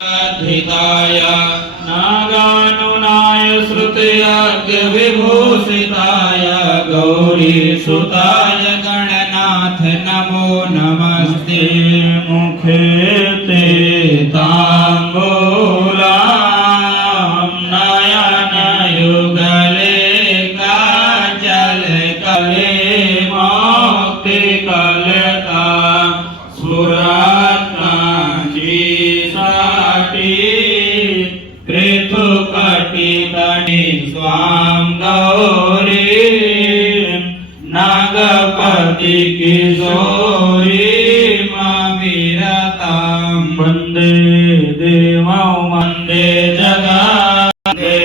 धिताय नागानुनाय श्रुतयाज्ञ विभूषिताय गौरीसुताय गणनाथ नमो नमस्ते। मुखे ते ताम्बूलां नयन युगले काजल करे मोक्ति कलता स्फुरत्नाची कृतुकटितटे स्वां गौरी नागपति किशोरी मविरतां वन्दे देवं वन्दे जगन्नाथे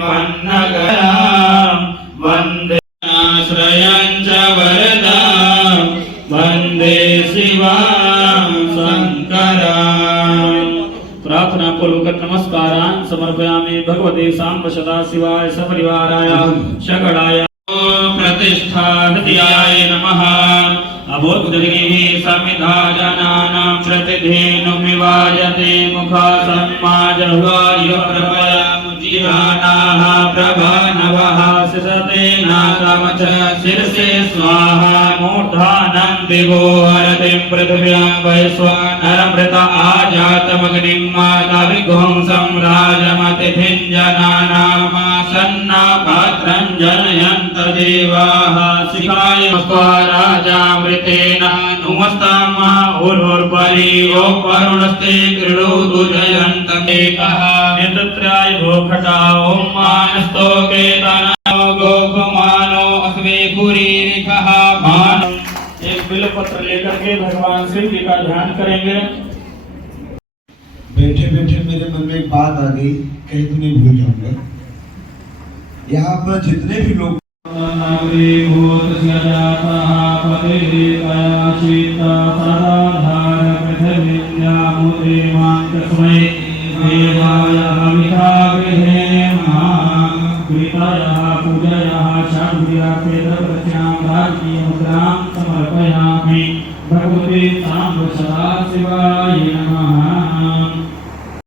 पन्नगरां वन्दे आश्रयं च वरदां वन्दे शिवां शङ्करां। प्रार्थना पूर्वक नमस्कारान् समर्पयामि भगवते सांब सदाशिवाय सपरिवाराय शकडाय प्रतिष्ठा हृदयाय नमः। अभूद्गतिः समिधा जनानां प्रतिधेनुमिवायते मुखा सम्माजह्वायो प्रभयामुजिहानाः प्रभानवः सिसते नाकमच शिरसे स्वाहा मूर्धानं दिवो हरतिं पृथिव्यां वैश्वानरमृत आजातमग्निं माता विघुंसं राजमतिथिं जनानामासन्ना पात्रं जनयन्त देवाः शिखाय राजामृतेन नुमस्तामः उर्वुर्परि ओ वरुणस्ते क्रीडोतु जयन्तमेकः नित्रत्राय भोखटा ॐ मानस्तोके तनो गोकुमानो अस्मे कुरीरिखः मान। एक बिल्वपत्र लेकर के भगवान शिव जी का ध्यान करेंगे। बैठे बैठे मेरे मन में एक बात आ गई, कहीं तो नहीं भूल जाऊंगा। यहाँ पर जितने भी लोग समर्पयामि भगवते सांब सदाशिवाय नमः।